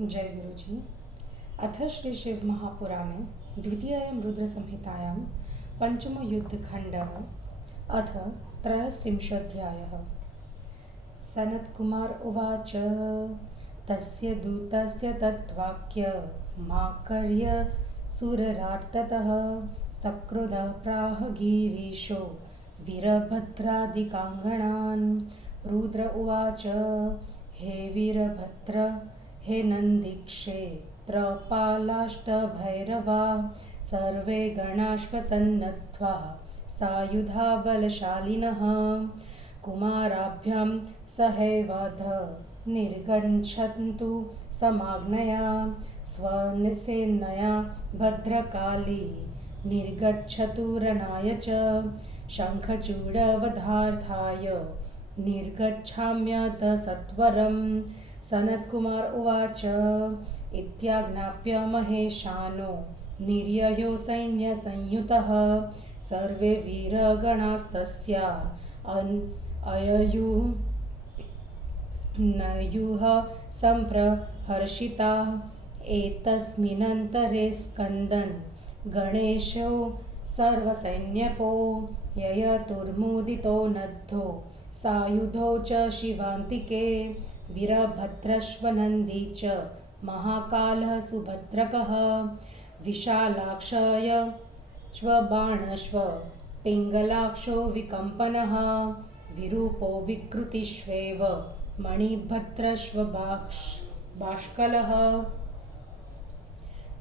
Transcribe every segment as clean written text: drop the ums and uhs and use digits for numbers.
जय गुरुजी। अथ श्री शिव महापुराणे द्वितीयायां रुद्रसंहितायां पञ्चमयुद्धखण्डः अथ त्रयस्त्रिंशोऽध्यायः। सनत्कुमार उवाच तस्य दूतस्य तद्वाक्यमाकर्ण्य सुरराट्ततः सकृदः प्राह गिरीशो वीरभद्रादिकाङ्गणान्। रुद्र उवाच हे वीरभद्र हे नन्दिक्षेत्रपालाष्टभैरवा सर्वे गणाश्वसन्नद्धा सायुधा बलशालिनः कुमाराभ्यां सहैवध निर्गच्छन्तु समाज्ञया स्वसेनया भद्रकाली निर्गच्छतु रणाय च शङ्खचूडवधार्थाय निर्गच्छाम्यत सत्वरम्। सनत्कुमार उवाच इत्याज्ञाप्य महेशानो निर्ययो सैन्यसंयुतः सर्वे वीरगणास्तस्या अययुः सम्प्रहर्षिताः। एतस्मिन्नन्तरे स्कन्दन् गणेशो सर्वसैन्यपो ययतुर्मुदितो नद्धो सायुधौ च शिवान्तिके वीरभद्रश्वनन्दी च महाकालः सुभद्रकः विशालाक्षय श्वबाणश्व पिङ्गलाक्षो विकम्पनः विरूपो विकृतिष्वेव मणिभद्रश्वबाष्कलः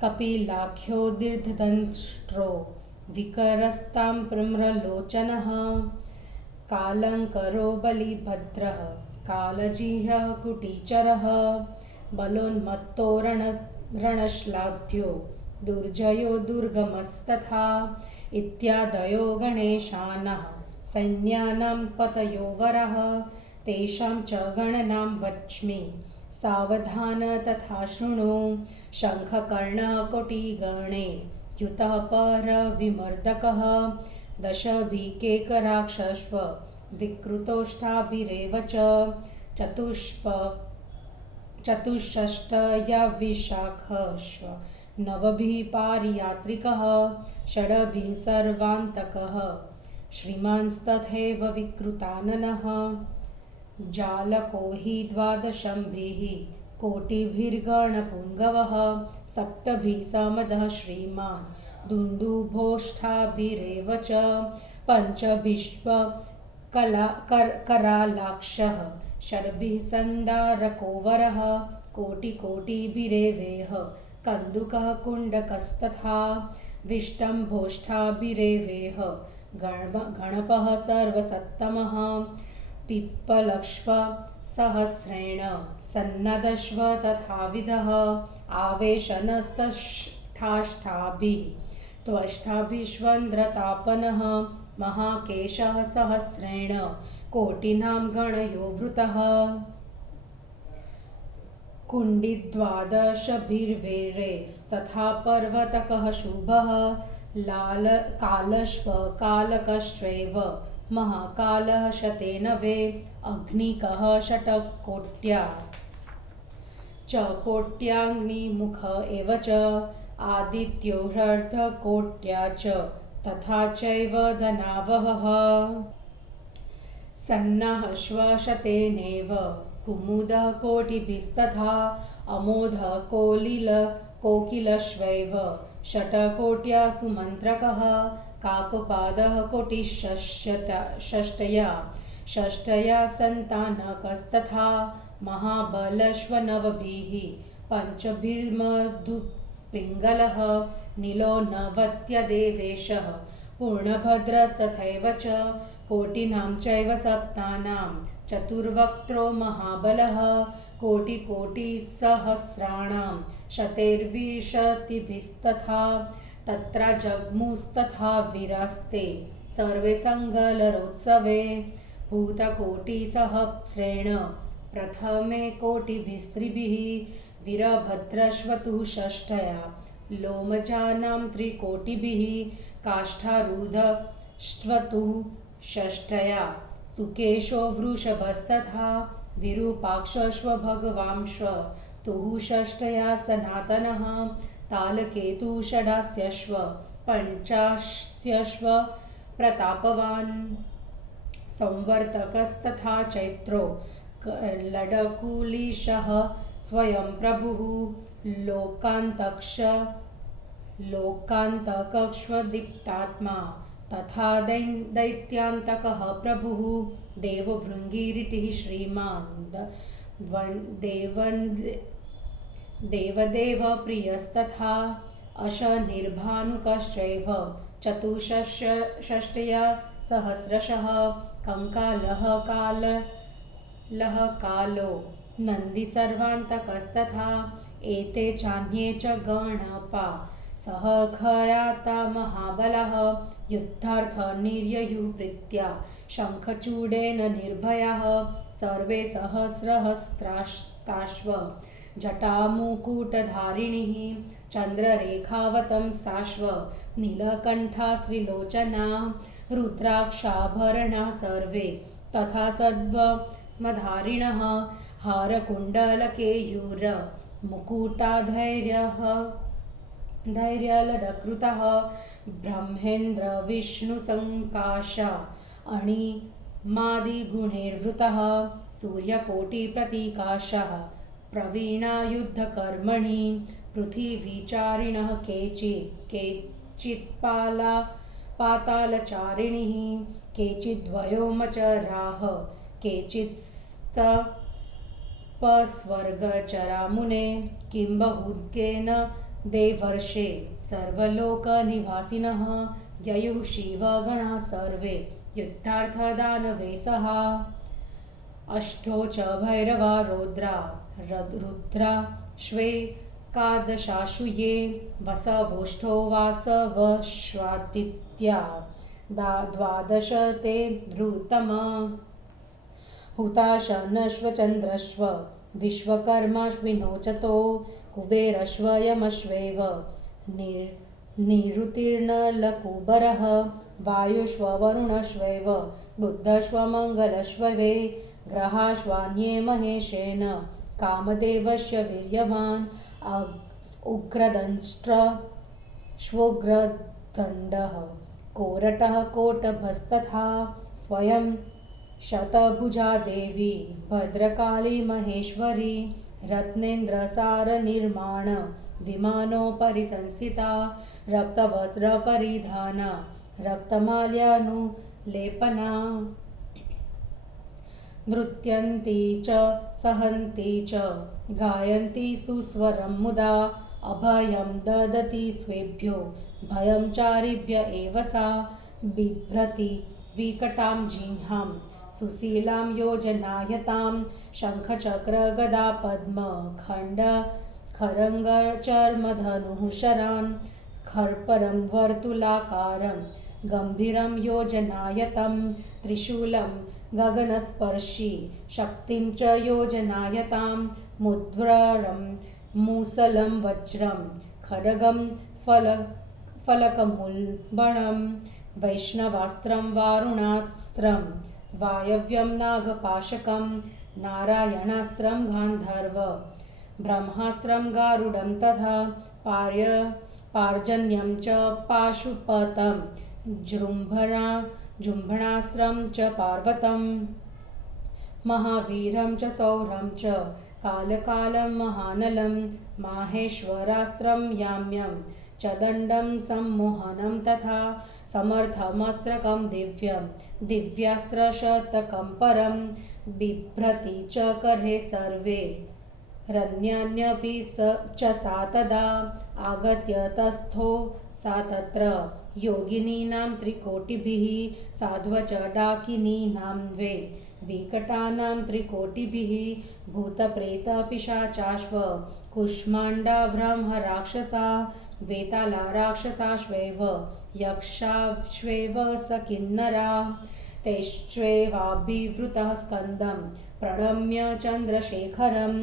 कपिलाख्यो दीर्घदंष्ट्रो विकरस्ताम्रलोचनः कालङ्करो बलिभद्रः कालजीहः कुटीचरः बलोन्मत्तो रणश्लाघ्यो दुर्जयो दुर्गमस्तथा इत्यादयो गणेशानां सैन्यानां पतयो वरः तेषां च गणनां वच्मि सावधान तथा शृणु। शङ्खकर्णः कोटिगणे युतः परविमर्दकः दशभिकेकराक्षश्व विकृतोष्ठाभिरेव च चतुष्षष्टयविशाखश्व नवभिः पारियात्रिकः षडभिः सर्वान्तकः श्रीमांस्तथैव विकृताननः जालको हि द्वादशभिः कोटिभिर्गणपुङ्गवः सप्तभिः समदः श्रीमान् दुन्दुभोष्ठाभिरेव च करालाक्षः षड्भिः सन्दारको वरः कोटिकोटिभिरेवेह कन्दुकः कुण्डकस्तथा विष्टम्भोष्ठाभिरेवेह गणपः सर्वसत्तमः पिप्पलक्ष्व सहस्रेण सन्नदश्व तथाविधः आवेशनस्तष्ठाभिः त्वष्टाभिष्वन्द्रतापनः महाकेशः सहस्रेण कोटिनां गणयो वृतः कुण्डिद्वादशभिर्वेरेस्तथा पर्वतकः शुभः कालश्वकालकश्चैव महाकालः शतेन वे अग्निकः षट्कोट्या च कोट्याग्निमुख एव च आदित्यो ह्यर्धकोट्या च तथा चैव धनावहः सन्नाहश्वशतेनेव कुमुदः कोटिभिस्तथा अमोधः कोकिलश्वैव षट्कोट्या सुमन्त्रकः काकपादः कोटिषष्ट्या सन्तानकस्तथा महाबलश्वनवभिः पञ्चभिर्मधुपिङ्गलः नीलो नवत्यदेवेशः पूर्णभद्रस्तथैव च कोटिनां चैव सप्तानां चतुर्वक्त्रो महाबलः कोटिकोटिसहस्राणां शतैर्विंशतिभिस्तथा तत्र जग्मुस्तथा वीरास्ते सर्वे सङ्गलरोत्सवे भूतकोटिसहस्रेण प्रथमे कोटिभिस्त्रिभिः वीरभद्रश्वतु षष्ठया लोमजानां त्रिकोटिभिः काष्ठारूढश्वतु षष्ठया सुकेशो वृषभस्तथा विरूपाक्षश्व भगवांश्व तुः षष्ठया सनातनः तालकेतु षडास्यश्व पञ्चास्यश्व प्रतापवान् संवर्तकस्तथा चैत्रो लडकुलीशः स्वयं प्रभुः लोकान्तकक्ष्मदीप्तात्मा तथा दैत्यान्तकः प्रभुः देवभृङ्गिरितिः श्रीमान् देवदेवप्रियस्तथा अशनिर्भानुकश्चैव चतुष्षष्ट्या सहस्रशः कंकालः कालो नन्दी सर्वान्तकस्तथा एते चान्ये च गणपा सह खयाता महाबलः युद्धार्थनिर्ययुः प्रीत्या शङ्खचूडेन निर्भयाः सर्वे सहस्रहस्राश्व जटामुकुटधारिणीः चन्द्ररेखावतंसाश्व नीलकण्ठा श्रीलोचना रुद्राक्षाभरणा सर्वे तथा सद्भस्मधारिणः हारकुण्डलकेयूर मुकुटाधैर्यलकृतः ब्रह्मेन्द्र विष्णुसङ्काश अणिमादिगुणैर्वृतः सूर्यकोटिप्रतीकाशः प्रवीणा युद्धकर्मणि पृथिवीचारिणः केचित् पातालचारिणीः केचिद्वयोमचराः केचित्तपस्वर्गचरामुने किं बहुकेन देवर्षे सर्वलोकनिवासिनः ययुः शिवगणाः सर्वे युद्धार्थदानवे सहा अष्टौ च भैरवा रुद्रा श्वेकादशाशु ये वसवोष्ठो वासवश्वादित्या द्वादश ते धृतमा हुताशनश्वचन्द्रश्व विश्वकर्माश्विनो चतो कुबेरश्व यमश्वेव निरुतीर्णलकुबरः वायुष्ववरुणश्वैव बुद्धश्वमङ्गलश्ववे ग्रहाश्वान्ये महेशेन कामदेवस्य वीर्यवान् उग्रदंष्ट्रश्वोग्रदण्डः कोरटः कोटभस्तथा स्वयं शतभुजा देवी भद्रकाली महेश्वरी रत्नेन्द्रसारनिर्माण विमानोपरि संस्थिता रक्तवस्त्रपरिधाना रक्तमाल्यानुलेपना नृत्यन्ती च सहन्ती च गायन्ती सुस्वरं मुदा अभयं ददति स्वेभ्यो भयं चारिभ्य एव सा बिभ्रति विकटां जिह्वां सुशीलां योजनायतां शङ्खचक्रगदा पद्म खण्ड खरङ्गचर्मधनुः शरान् खर्परं वर्तुलाकारं गम्भीरं योजनायतं त्रिशूलं गगनस्पर्शी शक्तिं च योजनायतां मुद्ररं मूसलं वज्रं खड्गं फलकमुल्बणं वैष्णवास्त्रं वारुणास्त्रं वायव्यं नागपाशकं नारायणास्त्रं गान्धर्व ब्रह्मास्त्रं गारुडं तथा पार्जन्यं च पाशुपतं जृम्भणास्त्रं च पार्वतं महावीरं च सौरं च कालकालं महानलं माहेश्वरास्त्रं याम्यं च दण्डं सम्मोहनं तथा समर्थमस्त्रकं दिव्यास्त्रशतकं परं बिभ्रति च करे सर्वे रण्यान्यपि च सा तदा आगत्य तस्थो सा तत्र योगिनीनां त्रिकोटिभिः साध्वच डाकिनीनां द्वे विकटानां त्रिकोटिभिः भूतप्रेतपिशाचाश्व कुष्माण्डा ब्रह्मराक्षसा वेताला राक्षसाश्वेव यक्षाश्वेव सकिन्नरा तैश्चैवाभिवृतः स्कन्दं प्रणम्य चन्द्रशेखरं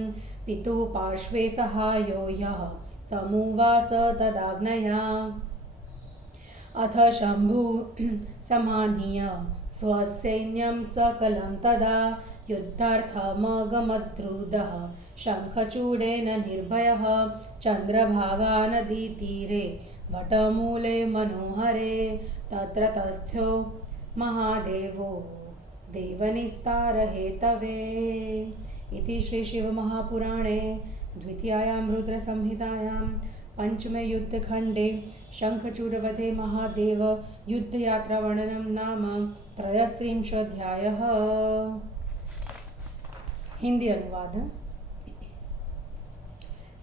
पितुः पार्श्वे सहायो यः समुवास तदाज्ञया अथ शम्भु समानीय स्वसैन्यं सकलं तदा युद्धार्थमगमद्रुदः शङ्खचूडेन निर्भयः चन्द्रभागा नदीतीरे वटमूले मनोहरे तत्र तस्थो महादेवो देवनिस्तारहेतवे। इति श्री शिवमहापुराणे द्वितीयायां रुद्रसंहितायां पंचमे युद्धखंडे शंखचूडवधे महादेव युद्धयात्रावर्णनं नाम 33 हिंदी अनुवाद।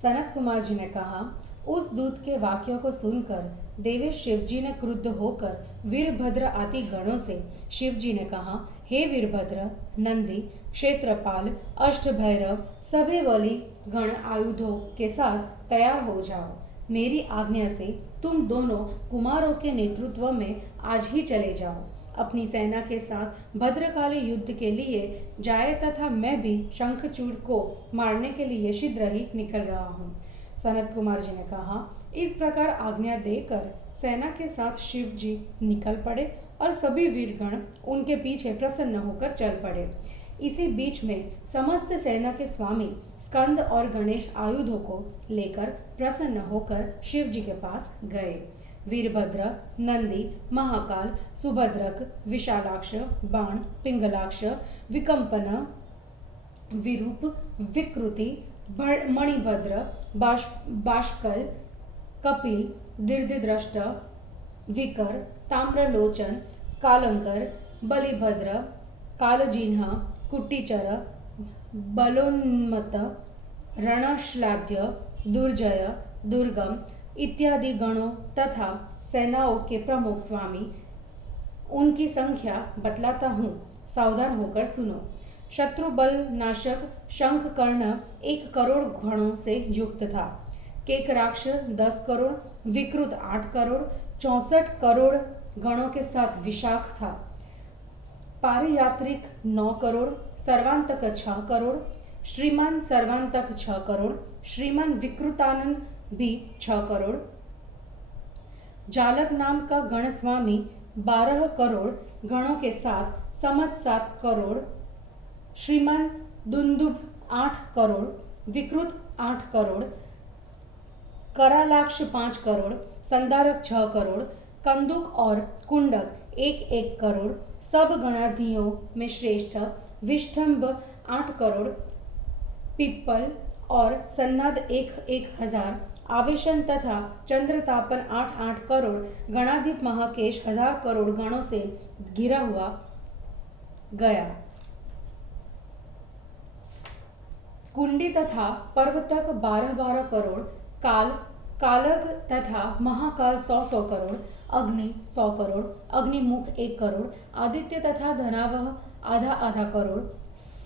सनत कुमार जी ने कहा, उस दूत के वाक्यों को सुनकर देवेश शिवजी ने क्रुद्ध होकर वीरभद्र आदि गणों से शिवजी ने कहा, हे वीरभद्र, नंदी, क्षेत्रपाल, अष्टभैरव, सभी बलि गण आयुधों के साथ तैयार हो जाओ। मेरी आज्ञा से तुम दोनों कुमारों के नेतृत्व में आज ही चले जाओ। अपनी सेना के साथ भद्रकाली युद्ध के लिए जाए तथा मैं भी शंखचूड़ को मारने के लिए शीघ्र ही निकल रहा हूँ। सनत कुमार जी ने कहा, इस प्रकार आज्ञा देकर सेना के साथ शिव जी निकल पड़े और सभी वीरगण उनके पीछे प्रसन्न होकर चल पड़े। इसी बीच में समस्त सेना के स्वामी स्कंद और गणेश आयुधों को लेकर प्रसन्न होकर शिव जी के पास गए। वीरभद्र, नंदी, महाकाल, सुभद्रक, विशालाक्ष, बाण, पिंगलाक्ष, विकंपन, विरूप, विकृति, मणिभद्र, बाष्कल, कपिल, दीर्घदृष्ट, विकर, ताम्रलोचन, कालंकर, बलिभद्र, कालजिह्न, कुट्टीचर, बलोन्मत्त, रणश्लाघ्य, दुर्जय, दुर्गम इत्यादि गणों तथा सेनाओं के प्रमुख स्वामी, उनकी संख्या बतलाता हूँ, सावधान होकर सुनो। शत्रु बल नाशक शंखकर्ण 1 करोड़ गणों से युक्त था। केकराक्ष 10 करोड़, विकृत 8 करोड़, 64 करोड़ गणों के साथ विशाख था। पारियात्रिक 9 करोड़, सर्वांतक 6 करोड़, श्रीमान सर्वांतक 6 करोड़, श्रीमान विकृतानन भी 6 करोड़, जालक नाम का गण स्वामी 12 करोड़ गणों के साथ समत 7 करोड़, श्रीमान दुंदुभ 8 करोड़, विकृत 8 करोड़, करालाक्ष 5 करोड़, संधारक 6 करोड़, कंदुक और कुंडक 1-1 करोड़, सब गणाधियों में श्रेष्ठ विष्ठंभ 8 करोड़, पिप्पल और सन्नाद 1-1 हजार, आवेशन तथा चंद्रतापन 8-8 करोड़, गणाधिप महाकेश 1000 करोड़ गणों से घिरा हुआ गया। कुंडी तथा पर्वतक 12-12 करोड़, कालक तथा महाकाल 100-100 करोड़, अग्नि 100 करोड़, अग्निमुख 1 करोड़, आदित्य तथा धनावह आधा-आधा करोड़,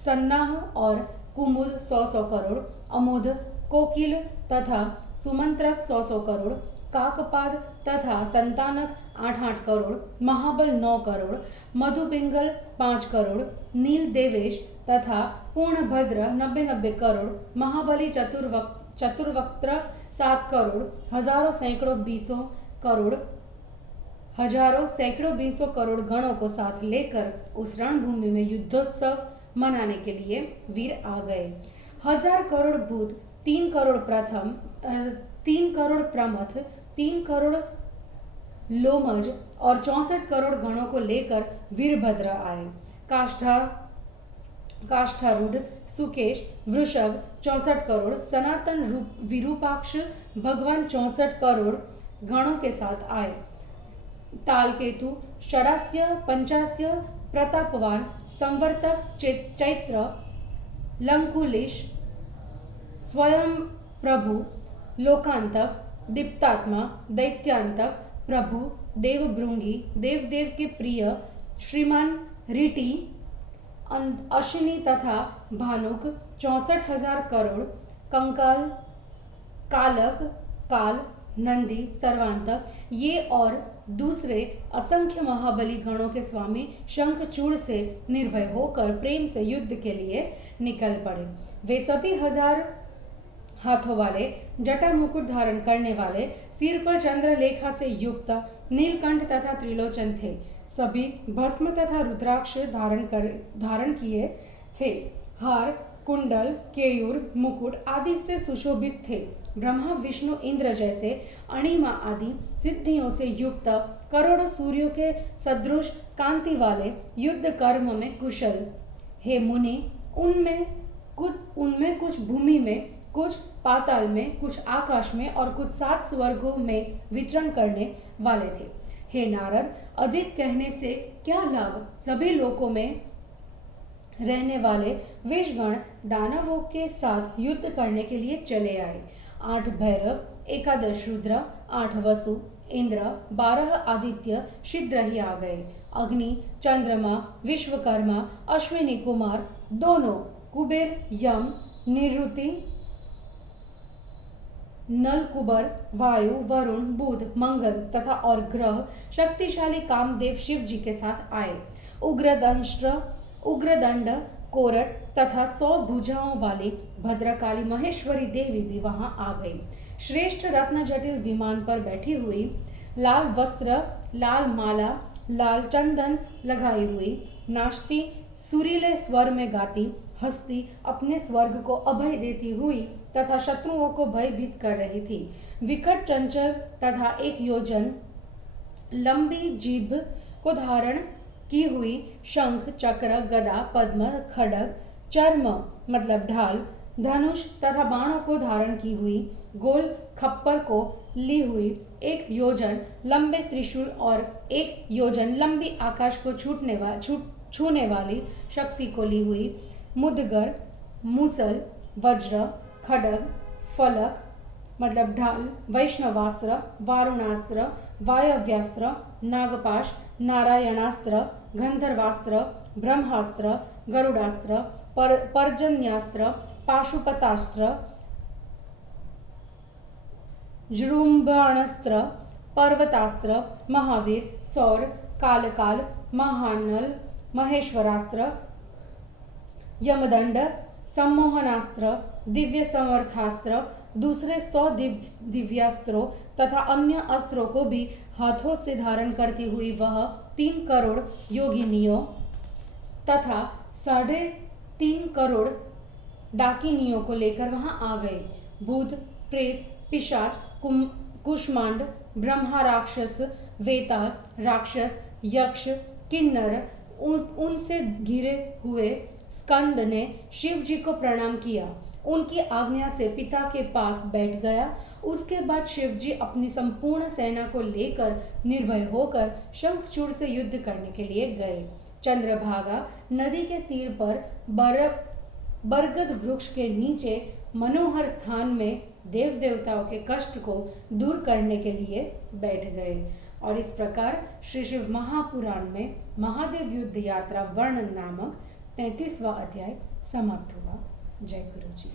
सन्नाह और कुमुद 100-100 करोड़, अमोद, कोकिल तथा सुमंत्रक 100-100 करोड़, काकपाद तथा संतानक 8-8 करोड़, महाबल 9 करोड़, मधुपिंगल 5 करोड़, नील देवेश तथा पूर्णभद्र 90-90 करोड़, महाबली चतुर्वक्त्र 7 करोड़, हजारों सैकड़ों बीसों करोड़ गणों को साथ लेकर उस रणभूमि में युद्धोत्सव मनाने के लिए वीर आ गए। 1000 करोड़ भूत, 3 करोड़ प्रथम, 3 करोड़ प्रमथ, 3 करोड़ लोमज और 64 करोड़ गणों को लेकर वीरभद्र आए। काष्ठारूढ़, सुकेश, वृषभ 64 करोड़, सनातन विरूपाक्ष भगवान 64 करोड़ गणों के साथ आए। तालकेतु, षडास्य, पंचास्य, प्रतापवान, संवर्तक, चैत्र, लंकुलिश, स्वयं प्रभु, लोकांतक, दीप्तात्मा, दैत्यांतक, प्रभु, देवभृंगी, देवदेव के प्रिय, श्रीमान ऋटि, अश्विनी तथा भानुक 64,000 करोड़, कंकाल, कालक, काल, नंदी, सर्वांतक, ये और दूसरे असंख्य महाबली गणों के स्वामी शंखचूड़ से निर्भय होकर प्रेम से युद्ध के लिए निकल पड़े। वे सभी 1000 हाथों वाले, जटा मुकुट धारण करने वाले, सिर पर चंद्रलेखा से युक्त नीलकंठ तथा त्रिलोचन थे। सभी भस्म तथा रुद्राक्ष धारण किए थे। हार, कुंडल, केयूर, मुकुट आदि से सुशोभित थे। ब्रह्मा, विष्णु, इंद्र जैसे अणिमा आदि सिद्धियों से युक्त करोड़ों सूर्यों के सदृश कांति वाले युद्ध कर्म में कुशल। हे मुनि, उनमें कुछ भूमि में, कुछ पाताल में, कुछ आकाश में और कुछ 7 स्वर्गों में विचरण करने वाले थे। हे नारद, अधिक कहने से क्या लाभ? सभी लोकों में रहने वाले विषगण दानवों के साथ युद्ध करने के लिए चले आए। 8 भैरव, 11 रुद्र, 8 वसु, इंद्र, 12 आदित्य शीघ्र ही आ गए। अग्नि, चंद्रमा, विश्वकर्मा, अश्विनी कुमार दोनों, कुबेर, यम, निरुति, नलकुबर, वायु, वरुण, बुध, मंगल तथा और ग्रह शक्तिशाली कामदेव शिव जी के साथ आए। उग्रदंड, कोरट तथा 100 भुजाओं वाली भद्रकाली महेश्वरी देवी भी वहां आ गई। श्रेष्ठ रत्न जटिल विमान पर बैठी हुई, लाल वस्त्र, लाल माला, लाल चंदन लगाई हुई, नाचती, सुरीले स्वर में गाती, हंसती, अपने स्वर्ग को अभय देती हुई तथा शत्रुओं को भयभीत कर रही थी। विकट, चंचल तथा 1 योजन लंबी जीभ को धारण की हुई, शंख, चक्र, गदा, पद्म, खड्ग, चर्म मतलब ढाल, धनुष तथा बाणों को धारण की हुई, गोल खप्पर को ली हुई, 1 योजन लंबे त्रिशूल और 1 योजन लंबी आकाश को छूने वाली शक्ति को ली हुई, मुदगर, मूसल, वज्र, खड्ग, फलक मतलब ढाल, वैष्णवास्त्र, वारुणास्त्र, वायव्यास्त्र, नागपाश, नारायणास्त्र, गंधर्वास्त्र, ब्रह्मास्त्र, गरुडास्त्र, पर्जन्यास्त्र, पाशुपतास्त्र, जृंभाणास्त्र, पर्वतास्त्र, महावीर, सौर, कालकाल, महानल, महेश्वरास्त्र, यमदंड, सम्मोहनास्त्र, दिव्य समर्थास्त्र, दूसरे 100 दिव्यास्त्रों तथा अन्य अस्त्रों को भी हाथों से धारण करती हुई वह 3 करोड़ योगिनियों तथा 3.5 करोड़ डाकिनियों को लेकर वहां आ गए। भूत, प्रेत, पिशाच, कुष्मांड, ब्रह्मा, राक्षस, वेताल, राक्षस, यक्ष, किन्नर, उनसे घिरे हुए स्कंद ने शिव जी को प्रणाम किया। उनकी आज्ञा से पिता के पास बैठ गया। उसके बाद शिव जी अपनी संपूर्ण सेना को लेकर निर्भय होकर शंखचूड़ से युद्ध करने के लिए गए। चंद्रभागा नदी के तीर पर बरगद वृक्ष के नीचे मनोहर स्थान में देव देवताओं के कष्ट को दूर करने के लिए बैठ गए। और इस प्रकार श्री शिव महापुराण में महादेव युद्ध यात्रा वर्णन नामक 33वां अध्याय समाप्त हुआ। जय गुरु जी।